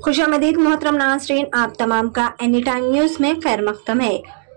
खुशामदीद मोहतरम नाज़रीन, आप तमाम का एनी टाइम न्यूज में खैर मक़दम है।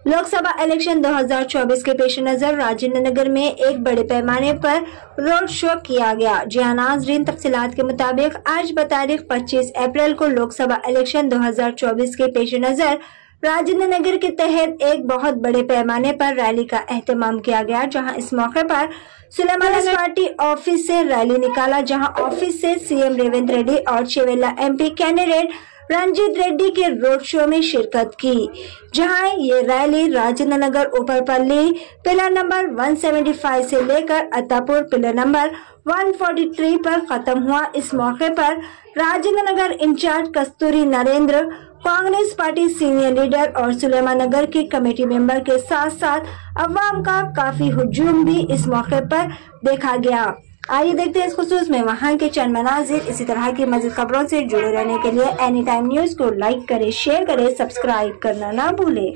लोकसभा इलेक्शन 2024 के पेश नजर राजेंद्र नगर में एक बड़े पैमाने पर रोड शो किया गया। जी हाँ नाज़रीन, तफसीलात के मुताबिक आज बतारीख 25 अप्रैल को लोकसभा इलेक्शन 2024 के पेश नजर राजेंद्र नगर के तहत एक बहुत बड़े पैमाने पर रैली का एहतमाम किया गया, जहां इस मौके पर सुलेमान पार्टी ऑफिस से रैली निकाला, जहां ऑफिस से सीएम रेवंत रेड्डी और चेवेला एमपी कैंडिडेट रंजीत रेड्डी के रोड शो में शिरकत की। जहां ये रैली राजेंद्र नगर ऊपरपल्ली पिलर नंबर 175 से लेकर अत्तापुर पिलर नंबर 143 पर खत्म हुआ। इस मौके पर Rajendra Nagar incharge Kasturi Narendra, Congress party senior leader और सुलेमान नगर की कमेटी मेंबर के साथ साथ अवाम का काफी हुजूम भी इस मौके पर देखा गया। आइए देखते हैं इस खुसूस में वहां के चंद मनाजिर। इसी तरह की मज़ीद खबरों से जुड़े रहने के लिए एनी टाइम न्यूज को लाइक करें, शेयर करें, सब्सक्राइब करना ना भूलें।